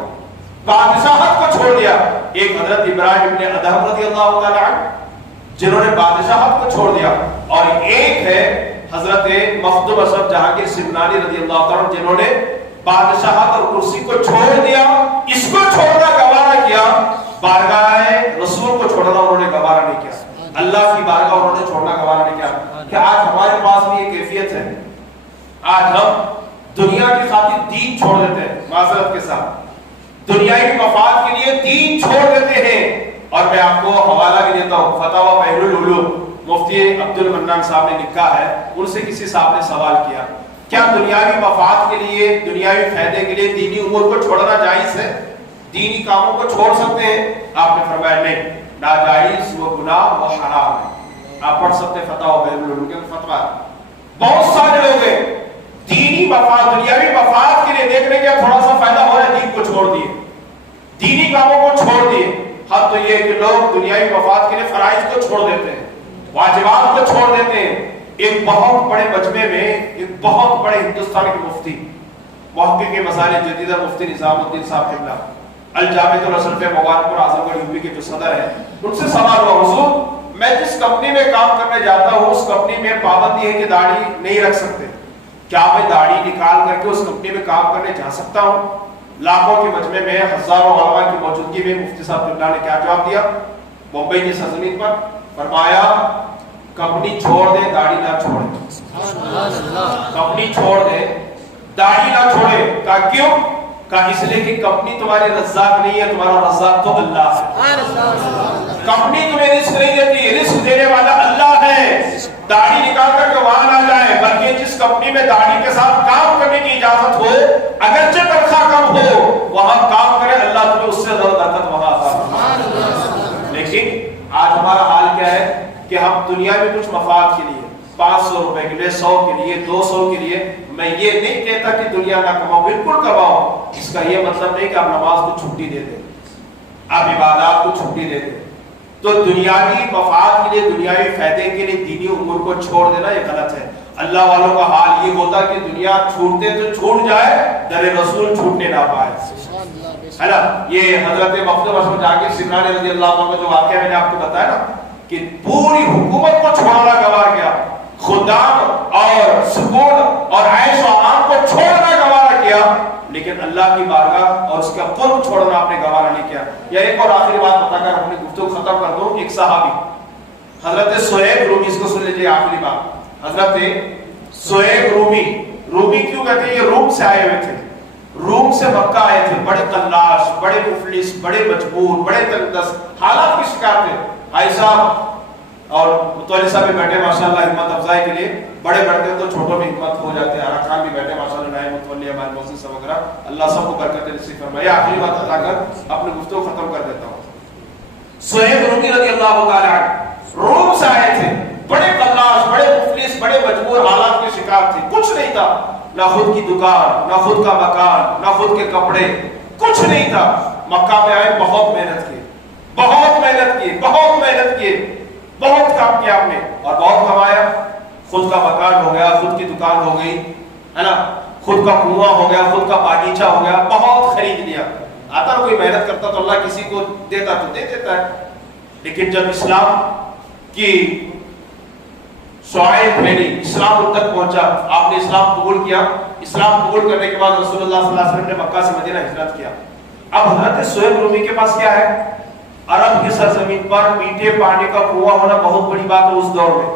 بادشاہت کو چھوڑ دیا. ایک حضرت ابراہیم ابن ادہم رضی اللہ تعالی عنہ جنہوں نے بادشاہت کو چھوڑ دیا، اور ایک ہے حضرت مخدوم اشرف جہانگیر سمنانی رضی اللہ تعالیٰ عنہ جنہوں نے بادشاہت اور کرسی کو چھوڑ دیا، اس کو چھوڑنا گوارا کیا، بارگاہ رسول کو چھوڑنا انہوں نے گوارا نہیں کیا، اللہ کی بارگاہ انہوں نے چھوڑنا گوارا نہیں کیا۔ کہ آج ہمارے پاس بھی یہ کیفیت ہے، آج ہم دنیا کی خاطر دین چھوڑ دیتے ہیں، معذرت کے ساتھ دنیائی مفاد کے لیے دین چھوڑ دیتے ہیں۔ اور میں آپ کو حوالہ بھی دیتا ہوں، فتاوی بحر العلوم مفتی عبد المنان صاحب نے لکھا ہے، ان سے کسی صاحب نے سوال کیا کیا دنیاوی مفاد کے لیے، دنیاوی فائدے کے لیے دینی امور کو چھوڑنا جائز ہے، دینی کاموں کو چھوڑ سکتے ہیں؟ آپ نے فرمایا نہیں، ناجائز و گناہ و حرام ہے۔ آپ پڑھ سکتے ہیں فتاوی بحر العلوم کے فتویٰ۔ بہت سارے لوگ ہیں دینی مفاد، دنیاوی مفاد کے لیے دیکھنے کے تھوڑا سا فائدہ ہو رہا ہے، دین کو چھوڑ دیے، دینی کاموں کو چھوڑ دیے۔ حد تو یہ ہے کہ لوگ دنیاوی مفاد کے لیے فرائض کو چھوڑ دیتے ہیں، واجبات کو چھوڑ دیتے ہیں۔ ایک بہت بڑے مجمع میں ایک بہت بڑے ہندوستان کے مفتی، محقق مسائل جدیدہ مفتی نظام الدین صاحب قبلہ الجامعۃ الاشرفیہ مواد پور اعظم گڑھ یوپی کے جو صدر ہیں، ان سے سوال ہوا، حضور میں جس کمپنی میں کام کرنے جاتا ہوں اس کمپنی میں پابندی ہے کہ داڑھی نہیں رکھ سکتے، کیا میں داڑھی نکال کر کے اس کمپنی میں کام کرنے جا سکتا ہوں؟ لاکھوں کے مجمع میں ہزاروں علماء کی موجودگی میں مفتی صاحب قبلہ نے کیا جواب دیا؟ ممبئی کی سرزمین پر فرمایا کمپنی چھوڑ دے داڑھی نہ چھوڑے، کمپنی چھوڑ دے داڑھی نہ چھوڑے۔ کہا کیوں؟ کہا اس لیے کہ کمپنی تمہارے رزاق نہیں ہے، تمہارا رزاق تو اللہ ہے۔ کمپنی تمہیں رزق نہیں دیتی، رزق دینے والا اللہ ہے۔ داڑھی نکال کر کے وہاں نہ جائے، بلکہ جس کمپنی میں داڑھی کے ساتھ کام کرنے کی اجازت ہو، اگرچہ تنخواہ کم ہو، وہاں کام کرے، اللہ تمہیں اس سے زیادہ برکت وہاں عطا فرمائے۔ لیکن آج ہمارا حال کیا ہے کہ ہم دنیا میں کچھ مفاد کے لیے 500 روپے کے لیے، 100 کے لیے، 200 کے لیے، میں یہ نہیں کہتا کہ دنیا نہ کماؤ، بالکل کماؤ، اس کا یہ مطلب نہیں کہ آپ نماز کو چھٹی دے دیں، آپ عبادات کو چھٹی دے دیں۔ تو دنیاوی مفاد کے لیے، دنیاوی فائدے کے لیے دینی امور کو چھوڑ دینا یہ غلط ہے۔ اللہ والوں کا حال یہ ہوتا کہ دنیا چھوڑتے تو چھوٹ جائے، در رسول چھوٹنے نہ پائے، ہے نا۔ یہ حضرت مخدوم اشرف جہانگیر سمنانی رضی اللہ عنہ کا جو واقعہ میں نے آپ کو بتایا نا کہ پوری حکومت کو چھوڑنا گوارا کیا، خدام اور سکون اور عیش و آرام کو چھوڑنا گوارا کیا، لیکن اللہ کی بارگاہ اور اس کا قرب چھوڑنا آپ نے گوارا نہیں کیا۔ یا ایک اور آخری بات بتا کر اپنی گفتگو ختم کر دوں، ایک صحابی حضرت سہیب رومی، اس کو سن لیجیے آخری بات، حضرت سہیب رومی کیوں کہتے ہیں؟ یہ روم سے آئے ہوئے تھے، روم سے مکہ آئے تھے، بڑے قلاش، بڑے مفلس، بڑے مجبور، بڑے تنگدست حالات کی شکار تھے۔ بھائی صاحب اور متولی صاحب بھی بیٹھے ماشاءاللہ ہمت افزائی کے لیے، بڑے بیٹھتے ہیں تو چھوٹوں میں ہمت ہو جاتے ہیں، ارکان بھی بیٹھے ماشاءاللہ، نائب متولی ہمارے موسیقی صاحب وغیرہ، اللہ سب کو برکت نصیب فرمائے۔ آخری بات بتا کر اپنی گفتگو ختم کر دیتا ہوں۔ سہیب رومی رضی اللہ تعالی عنہ روم سے آئے تھے، بڑے قلاش، بڑے مفلس، بڑے مجبور حالات کے شکار تھے، کچھ نہیں تھا، نہ خود کی دکان، نہ خود کا مکان، نہ خود کے کپڑے، کچھ نہیں تھا۔ مکہ میں آئے، بہت محنت کی، بہت محنت کی، بہت محنت کی، بہت کام کیا آپ نے اور بہت کمایا، خود کا مکان ہو گیا، خود کی دکان ہو گئی، ہے نا، خود کا کنواں ہو گیا، خود کا باغیچہ ہو گیا، بہت خرید لیا۔ آتا کوئی محنت کرتا تو اللہ کسی کو دیتا تو دے دیتا ہے، لیکن جب اسلام کی شعائع پھیلی، اسلام ان تک پہنچا، آپ نے اسلام قبول کیا، اسلام قبول کرنے کے بعد رسول اللہ صلی اللہ علیہ وسلم نے مکہ سے مدینہ ہجرت کیا۔ اب حضرت سہیب رومی کے پاس کیا ہے؟ عرب کی سرزمین پر میٹھے پانی کا کنواں ہونا بہت بڑی بات ہے اس دور میں۔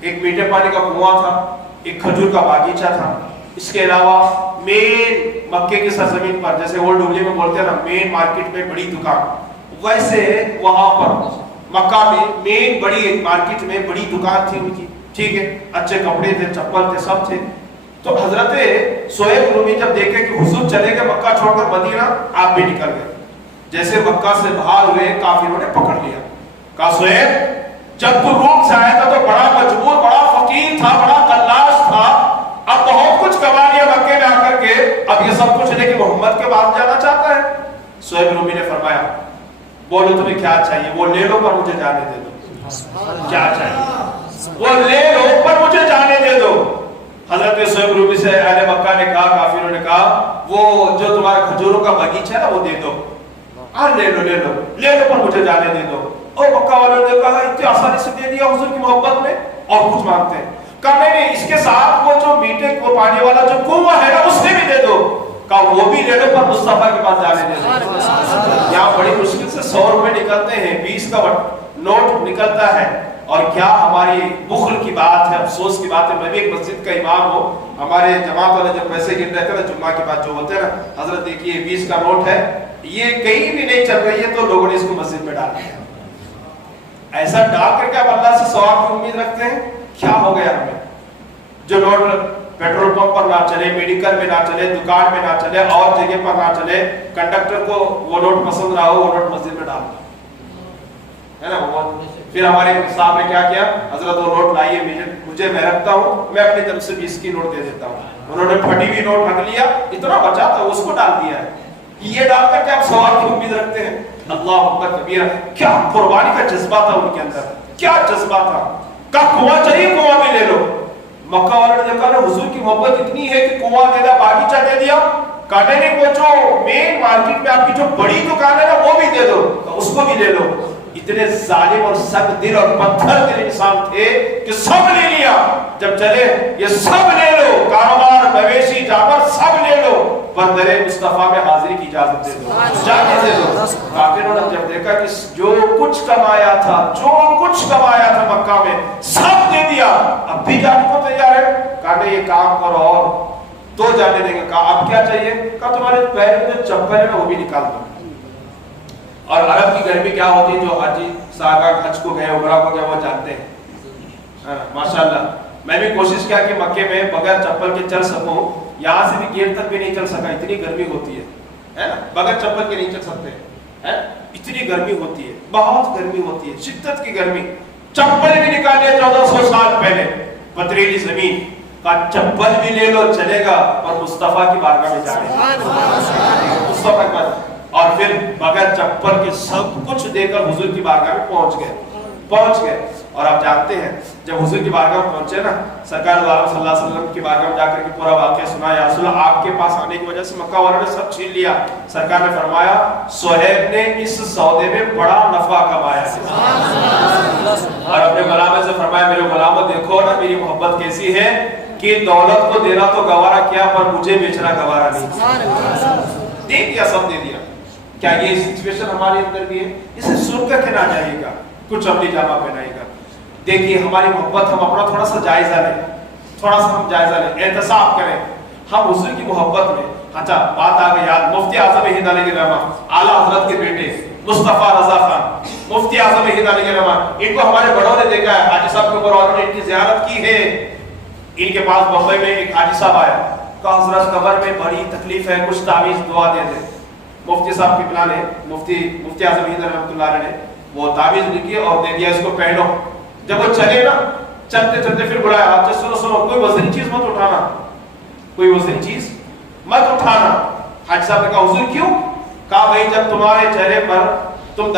ایک میٹھے پانی کا کنواں تھا، ایک کھجور کا باغیچہ تھا، اس کے علاوہ مین مکے کی سرزمین پر، جیسے اولڈ ڈبلی میں بولتے ہیں نا مین مارکیٹ میں بڑی دکان، ویسے وہاں پر مکہ میں مین بڑی مارکیٹ میں بڑی دکان تھی ان کی، ٹھیک ہے، اچھے کپڑے تھے، چپل تھے، سب تھے۔ تو حضرت سہیب رومی جب دیکھے کہ حضور چلے گئے مکہ چھوڑ کر مدینہ، آپ بھی نکل گئے۔ جیسے مکہ سے باہر ہوئے، کافروں نے پکڑ لیا، کہا سہیب جب تو روم سے آیا تھا تو بڑا مجبور، بڑا فقیر تھا، بڑا قلاش تھا، اب بہت کچھ کما لیا مکے میں آ کر کے، اب یہ سب کچھ لے کے محمد کے بعد جانا چاہتا ہے؟ سہیب رومی نے فرمایا بولو تمہیں کیا چاہیے، وہ لے لو پر مجھے جانے دے دو۔ کیا چاہیے؟ وہ لے لو پر مجھے جانے دے دو۔ حضرت سہیب رومی سے اہل مکہ نے کہا، کافروں نے کہا وہ جو تمہارا کھجوروں کا باغیچہ ہے نا وہ دے دو۔ لے لو لے لو لے لو پر مجھے جانے دے دو۔ اور مکہ والوں نے کہا اتنی آسانی سے دے دیا حضور کی محبت میں، اور کچھ مانگتے ہیں؟ کہا نہیں اس کے ساتھ وہ جو میٹھے کو پانی والا جو کنواں ہے نا اس سے بھی دے دو. کہا وہ بھی لے لو پر مصطفیٰ کے پاس جانے دے دو. یہاں بڑی مشکل سے 100 روپے نکلتے ہیں, 20 کا نوٹ نکلتا ہے, اور کیا ہماری بخل کی بات ہے, افسوس کی بات ہے. میں بھی ایک مسجد کا امام ہوں, ہمارے جماعت والے جب پیسے گر رہتے ہیں نا جمعہ کے بعد جو ہوتے ہیں نا, حضرت دیکھیے 20 کا نوٹ ہے, یہ کہیں بھی نہیں چل رہی ہے تو لوگوں نے اس کو مسجد میں ڈال دیا. ایسا ڈال کر کے آپ اللہ سے ثواب کی امید رکھتے ہیں؟ کیا ہو گیا ہمیں؟ جو نوٹ پیٹرول پمپ پر نہ چلے, میڈیکل میں نہ چلے, دکان میں نہ چلے, اور جگہ پر نہ چلے, کنڈکٹر کو وہ نوٹ پسند رہا ہو, وہ نوٹ مسجد میں ڈال دیا ہے نا. وہ پھر ہمارے صاحب نے کیا کیا, حضرت وہ نوٹ لائیے مجھے, میں رکھتا ہوں, میں اپنی طرف سے 20 کی نوٹ دے دیتا ہوں. انہوں نے پھٹی ہوئی نوٹ رکھ لیا, اتنا بچا تھا اس کو ڈال دیا ہے. یہ ڈال کر کے آپ ثواب کی امید رکھتے ہیں؟ اللہ اکبر کبیرہ. کیا قربانی کا جذبہ تھا ان کے اندر, کیا جذبہ تھا. کہا کنواں چاہیے, کنواں بھی لے لو. مکہ والوں نے کہا حضور کی محبت اتنی ہے کہ کنواں دے دیا, باغیچہ دے دیا. کہا نہیں وہ جو مین مارکیٹ میں آپ کی جو بڑی دکان ہے نا وہ بھی دے دو, اس کو بھی لے لو. اتنے ظالم اور سخت دل اور پتھر دل انسان تھے کہ سب لے لیا. جب چلے یہ سب لے لو, کاروبار, مویشی, جانور سب لے لو, پر در مصطفیٰ میں حاضری کی اجازت دے دو, جانے دے دو. کافروں نے جب دیکھا کہ جو کچھ کمایا تھا مکہ میں سب دے دیا, اب بھی جانے کو تیار ہے. کہا نہیں یہ کام کرو اور تو جانے دیں گے. کہا اب کیا چاہیے؟ کہا تمہارے پیر میں جو چپل ہے نا وہ بھی نکال دو. اور عرب کی گرمی کیا ہوتی ہے, جو حاجی صاحب حج کو گئے, عمرہ کو گئے, وہ جانتے ہیں. ماشاءاللہ میں بھی کوشش کیا کہ مکے میں بغیر چپل کے چل سکوں. یہاں سے بھی گیٹ تک بھی نہیں چل سکا, اتنی گرمی ہوتی ہے نا, بغیر چپل کے نہیں چل سکتے, اتنی گرمی ہوتی ہے, بہت گرمی ہوتی ہے, شدت کی گرمی. چپل بھی نکالے 1400 سال پہلے, پتریلی زمین کا چپل بھی لے لو چلے گا, اور مصطفیٰ کی بارگاہ میں جانے مصطفیٰ کے پاس. اور پھر بغیر چپل کے سب کچھ دے کر حضور کی بارگاہ میں پہنچ گئے. اور آپ جانتے ہیں جب حضور کی بارگاہ میں پہنچے نا, سرکار صلی اللہ علیہ وسلم کی بارگاہ میں جا کر کے پورا واقعہ سنا. یا رسول اللہ آپ کے پاس آنے کی وجہ سے مکہ والوں نے سب چھین لیا. سرکار نے فرمایا صہیب نے اس سودے میں بڑا نفع کمایا ہے. اور اپنے غلام سے فرمایا میرے غلاموں دیکھو نا میری محبت کیسی ہے کہ دولت کو دینا تو گوارا کیا, پر مجھے بیچنا گوارا نہیں. دے دیا, سب دے دیا. کیا یہ سچویشن ہمارے اندر بھی ہے؟ اسے سن کر کے نہ جائیے گا, کچھ اپنی جامہ پہنائے گا. دیکھیے ہماری محبت, ہم اپنا تھوڑا سا جائزہ لیں, احتساب کریں. ہم حضور کی محبت میں, اچھا بات آ گئی یاد, مفتی اعظم ہند علیہ الرحمہ, اعلیٰ حضرت کے بیٹے مصطفیٰ رضا خان, مفتی اعظم ہند علیہ الرحمہ, ان کو ہمارے بڑوں نے دیکھا ہے. حاجی صاحب کے اوپر والوں نے ان کی زیارت کی ہے. ان کے پاس بمبئی میں ایک حاجی صاحب آیا, کہا حضرت قبر میں بڑی تکلیف ہے, کچھ تعویذ دعا دے دیں. مفتی صاحب کی پلان ہے, مفتی اعظم ہند رحمۃ اللہ علیہ نے وہ تعویذ لکھی اور دے دیا, اس کو پہنو. جب وہ چلے نا, چلتے چلتے پھر بلایا, اچھا سنو کوئی وزنی چیز مت اٹھانا, کوئی وزنی چیز مت اٹھانا. حاجی صاحب نے کہا حضور کیوں؟ کہا بھائی جب تمہارے چہرے پر تم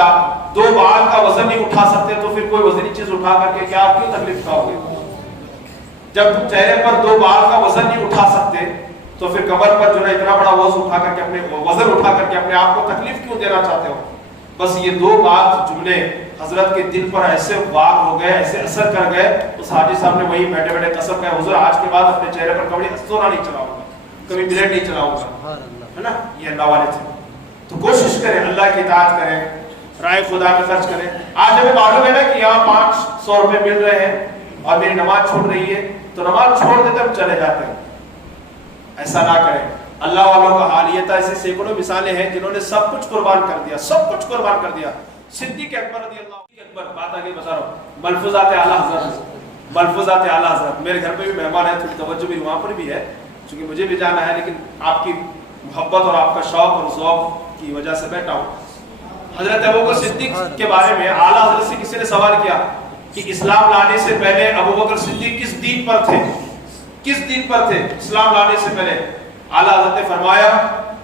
2 بال کا وزن نہیں اٹھا سکتے تو پھر کوئی وزنی چیز اٹھا کر کے کیا کیوں تکلیف کھاؤ گے؟ جب تم چہرے پر 2 بال کا وزن نہیں اٹھا سکتے تو پھر کمر پر جو ہے اتنا بڑا وزن اٹھا کر کے اپنے آپ کو تکلیف کیوں دینا چاہتے ہو؟ بس یہ 2 بات جملے حضرت کے دل پر ایسے وار ہو گئے, ایسے اثر کر گئے. اس حاجی صاحب نے وہی بیٹھے بیٹھے قسم کھایا حضور آج کے بعد اپنے چہرے پر کبھی سونا نہیں چلاؤں گا, کبھی بلیڈ نہیں چلاؤں گا, ہے نا. یہ اللہ والے تھے. تو کوشش کریں, اللہ کی اطاعت کریں, رائے خدا میں خرچ کریں. آج ہمیں معلوم ہے نا کہ یہاں 500 روپے مل رہے ہیں اور میری نماز چھوٹ رہی ہے, تو نماز چھوڑ دیتے ہم چلے جاتے ہیں. ایسا نہ کریں. اللہ والوں کا حال یہ تھا, ایسے سینکڑوں مثالیں ہیں جنہوں نے سب کچھ قربان کر دیا, سب کچھ قربان کر دیا. صدیق اکبر رضی اللہ عنہ, بات آگے بتا رہا ہوں, ملفوظات اعلیٰ حضرت. میرے گھر پہ بھی مہمان ہے, تھوڑی توجہ میری وہاں پر بھی ہے چونکہ مجھے بھی جانا ہے, لیکن آپ کی محبت اور آپ کا شوق اور ذوق کی وجہ سے بیٹھا ہوں. حضرت ابوبکر صدیق کے بارے میں اعلیٰ حضرت سے کسی نے سوال کیا کہ اسلام لانے سے پہلے ابوبکر صدیق کس دین پر تھے, اسلام لانے سے پہلے؟ اعلیٰ حضرت نے فرمایا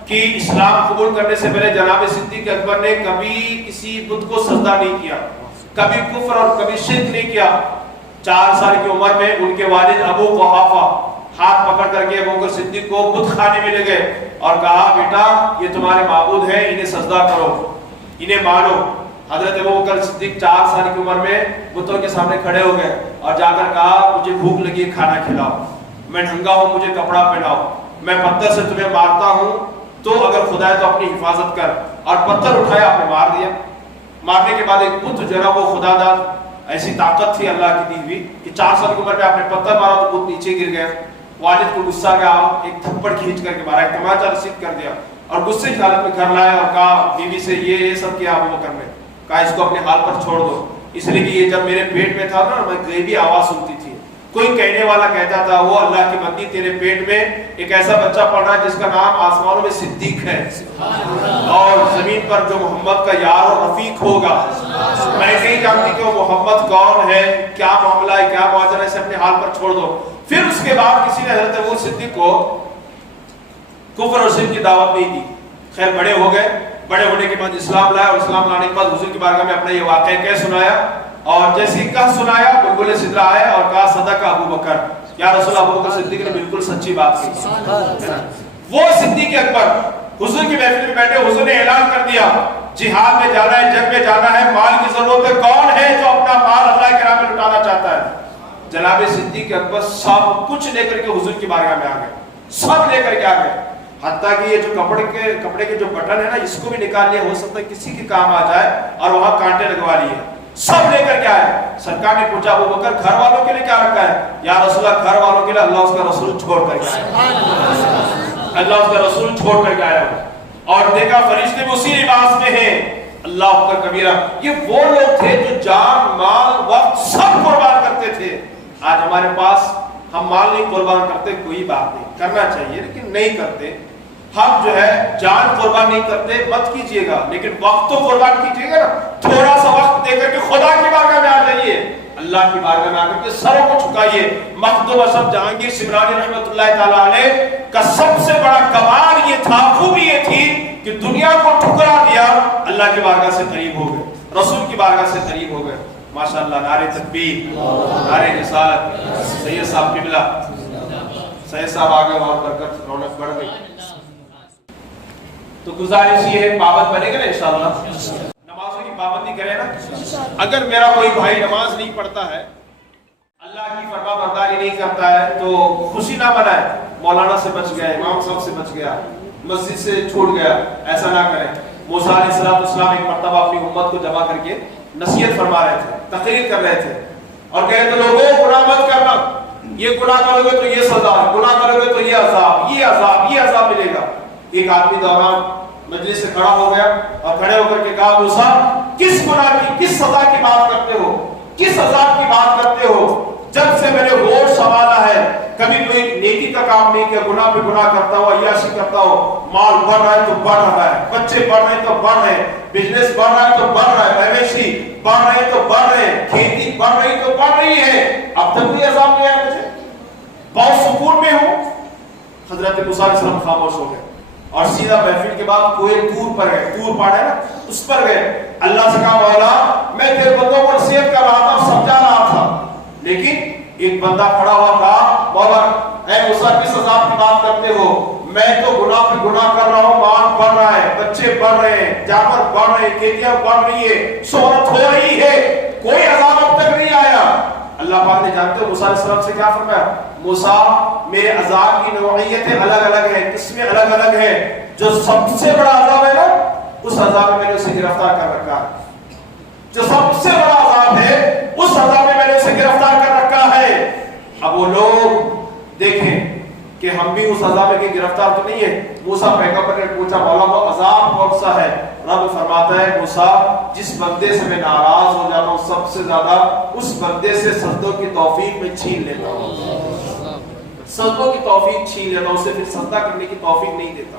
کہ اسلام قبول کرنے سے پہلے جناب صدیق اکبر نے کبھی کسی بت کو سجدہ نہیں کیا, کبھی کفر اور کبھی شرک نہیں کیا. 4 سال کی عمر میں ان کے والد ابو قحافہ ہاتھ پکڑ کر کے ابوبکر صدیق کو بت خانے میں لے گئے اور کہا بیٹا یہ تمہارے معبود ہیں, انہیں سجدہ کرو, انہیں مانو. حضرت ابوبکر صدیق 4 سال کی عمر میں بتوں کے سامنے کھڑے ہو گئے اور جا کر کہا مجھے بھوک لگی ہے، کھانا کھلاؤ، میں ننگا ہوں، مجھے کپڑا پہناؤ، میں پتھر سے تمہیں مارتا ہوں تو اگر خدا ہے تو اپنی حفاظت کر. اور پتھر اٹھایا، آپ نے مار دیا. مارنے کے بعد ایک بت جو ہے وہ خدا داد، ایسی طاقت تھی اللہ کی دی ہوئی کہ 4 سال کی عمر میں آپ نے پتھر مارا تو بت نیچے گر گیا. والد کو غصہ گیا، ایک تھپڑ کھینچ کر کے مارا، ایک تماچا رسید کر دیا اور غصے کی حالت میں گھر لایا اور کہا بیوی سے یہ سب کیا ابوبکر نے، کہا اس کو اپنے حال پر چھوڑ دو، اس لیے کہ یہ جب میرے پیٹ میں تھا نا میں غیبی آواز سنتی تھی، کوئی کہنے والا کہتا تھا وہ اللہ کی بندی تیرے پیٹ میں ایک ایسا بچہ پڑ رہا ہے جس کا نام آسمانوں میں صدیق ہے اور زمین پر جو محمد کا یار و رفیق ہوگا. میں نہیں جانتی کہ وہ محمد کون ہے، کیا معاملہ ہے، کیا ماجرا ہے، اسے اپنے حال پر چھوڑ دو. پھر اس کے بعد کسی نے حضرت ابو صدیق کو کفر اور شرک کی دعوت نہیں دی. خیر بڑے ہو گئے، بڑے ہونے کے بعد اسلام لایا اور اسلام لانے کے بعد حضور کی بارگاہ میں اپنا یہ واقعہ کہہ سنایا اور جیسے ہی کہہ سنایا بلبل صدرا آئے اور کہا صدق ابوبکر، یا رسول اللہ ابوبکر صدیق نے بالکل سچی بات کی. وہ صدیق اکبر حضور کی محفل میں بیٹھے، حضور نے اعلان کر دیا جہاد میں جانا ہے، جنگ میں جانا ہے، مال کی ضرورت ہے، کون ہے جو اپنا مال اللہ کے راہ میں لٹانا چاہتا ہے؟ جناب صدیق اکبر سب کچھ لے کر کے حضور کی بارگاہ میں آ گئے، سب لے کر کے آ گئے. حتیٰ کہ یہ جو کپڑے کے جو بٹن ہے نا اس کو بھی نکال لیا، ہو سکتا ہے کسی کے کام آ جائے اور وہاں کانٹے لگوا لیے. سب لے کر کے آئے. سرکار نے پوچھا ابوبکر گھر والوں کے لیے کیا رکھا ہے؟ یا رسول اللہ گھر والوں کے لیے اللہ اس کا رسول چھوڑ کر کے آیا، اللہ اس کا رسول چھوڑ کر کے آیا. اور دیکھا فرشتے بھی اسی لباس میں ہیں. اللہ اکبر کبیرہ. یہ وہ لوگ تھے جو جان مال وقت سب قربان کرتے تھے. آج ہمارے پاس ہم مال نہیں قربان کرتے، کوئی بات نہیں، کرنا چاہیے لیکن نہیں کرتے. ہم جو ہے جان قربان نہیں کرتے، مت کیجئے گا، لیکن وقت تو قربان کیجئے گا نا. تھوڑا سا وقت دے کر کے خدا کی بارگاہ میں آ جائیے، اللہ کی بارگاہ میں آ کر کے سروں کو جھکائیے. مخدوم اشرف جہانگیر سمرانی رحمۃ اللہ تعالیٰ علیہ کا سب سے بڑا کمال یہ تھا، خوبی یہ تھی کہ دنیا کو ٹھکرا دیا، اللہ کی بارگاہ سے قریب ہو گئے، رسول کی بارگاہ سے قریب ہو گئے. ماشاءاللہ، نعرہ تکبیر، نعرہ رسالت. سید صاحب قبلہ، سید صاحب آگے اور برکت رونق بڑھ گئی. تو گزارش یہ ہے پابند بنے گا نا انشاءاللہ، نمازوں کی پابندی کرے نا. اگر میرا کوئی بھائی نماز نہیں پڑھتا ہے، اللہ کی فرما برداری نہیں کرتا ہے تو خوشی نہ منائے. مولانا سے بچ گیا، امام صاحب سے بچ گیا، مسجد سے چھوٹ گیا، ایسا نہ کریں. موسیٰ علیہ السلام ایک مرتبہ اپنی امت کو جمع کر کے نصیحت فرما رہے تھے، تقریر کر رہے تھے اور کہہ رہے تھے لوگوں گناہ مت کرنا، یہ گناہ کرو گے تو یہ سزا، گناہ کرو گے تو یہ عذاب، یہ عذاب، یہ عذاب ملے گا. ایک آدمی دوران مجلس سے کھڑا ہو گیا اور کھڑے ہو کر کے کہا موسیٰ کس گناہ کی، کس سزا کی بات کرتے ہو، کس عذاب کی بات کرتے ہو؟ جب سے میں نے ہوش سنبھالا ہے کبھی کوئی نیکی کا کام نہیں کیا، گناہ پہ گناہ کرتا ہوں، عیاشی کرتا ہوں. مال بڑھ رہا ہے تو بڑھ رہا ہے، بچے بڑھ رہے ہیں تو بڑھ رہے ہیں، بزنس بڑھ رہا ہے تو بڑھ رہا ہے، مویشی بڑھ رہے ہیں تو بڑھ رہے ہیں، کھیتی بڑھ رہی تو بڑھ رہی ہے. اب تک کوئی عذاب نہیں آیا مجھے، بہت سکون میں ہوں. حضرت موسیٰ علیہ السلام خاموش ہو گئے اور سیدھا محفل کے بعد کوئی طور پر گئے، طور پہاڑ ہے نا اس پر گئے. اللہ سے کہا مولا میں تیرے بندوں کو نصیحت کر رہا تھا، سمجھا رہا تھا، لیکن ایک بندہ کھڑا ہوا کہا مولا اے موسیٰ کس عذاب کی بات کرتے ہو؟ میں تو گناہ پہ گناہ کر رہا ہوں، مال بڑھ رہا ہے، بچے بڑھ رہے ہیں، جانور بڑھ رہے ہیں، کھیتیاں بڑھ رہی ہے، شہرت ہو رہی ہے، کوئی عذاب اب تک نہیں آیا. اللہ پاک نے جانتے ہو موسیٰ علیہ السلام سے کیا فرمایا؟ موسیٰ میرے عذاب کی نوعیتیں الگ الگ ہیں، قسمیں الگ الگ ہیں. جو سب سے بڑا عذاب ہے نا اس عذاب میں نے اسے گرفتار کر رکھا ہے. جو سب سے بڑا عذاب ہے اس عذاب میں نے اسے گرفتار کر رکھا ہے. اب وہ لوگ دیکھیں کہ ہم بھی اس عذاب میں گرفتار تو نہیں ہے. موسیٰ پیغمبر نے پوچھا مولا وہ عذاب کون سا ہے؟ رب فرماتا ہے موسیٰ جس بندے سے میں ناراض ہو جاتا ہوں سب سے زیادہ اس بندے سے سجدوں کی توفیق میں چھین لیتا ہوں، سجدوں کی توفیق چھین لیتا ہوں، اسے پھر سجدہ کرنے کی توفیق نہیں دیتا.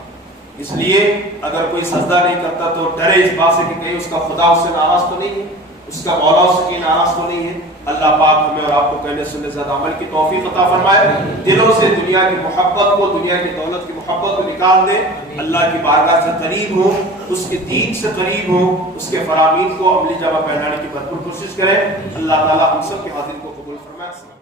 اس لیے اگر کوئی سجدہ نہیں کرتا تو ڈرے اس بات سے کہ کہیں اس کا خدا اس سے ناراض تو نہیں ہے، اس کا مولا اس سے ناراض تو نہیں ہے. اللہ پاک ہمیں اور آپ کو کہنے سننے زیادہ عمل کی توفیق عطا فرمائے. دلوں سے دنیا کی محبت کو، دنیا کی دولت کی محبت کو نکال دے، اللہ کی بارگاہ سے قریب ہو، اس کے دین سے قریب ہو، اس کے فرامین کو عملی جمع پہنانے کی بھرپور کوشش کریں. اللہ تعالی ہم سب کی حاضری کو قبول فرمائے.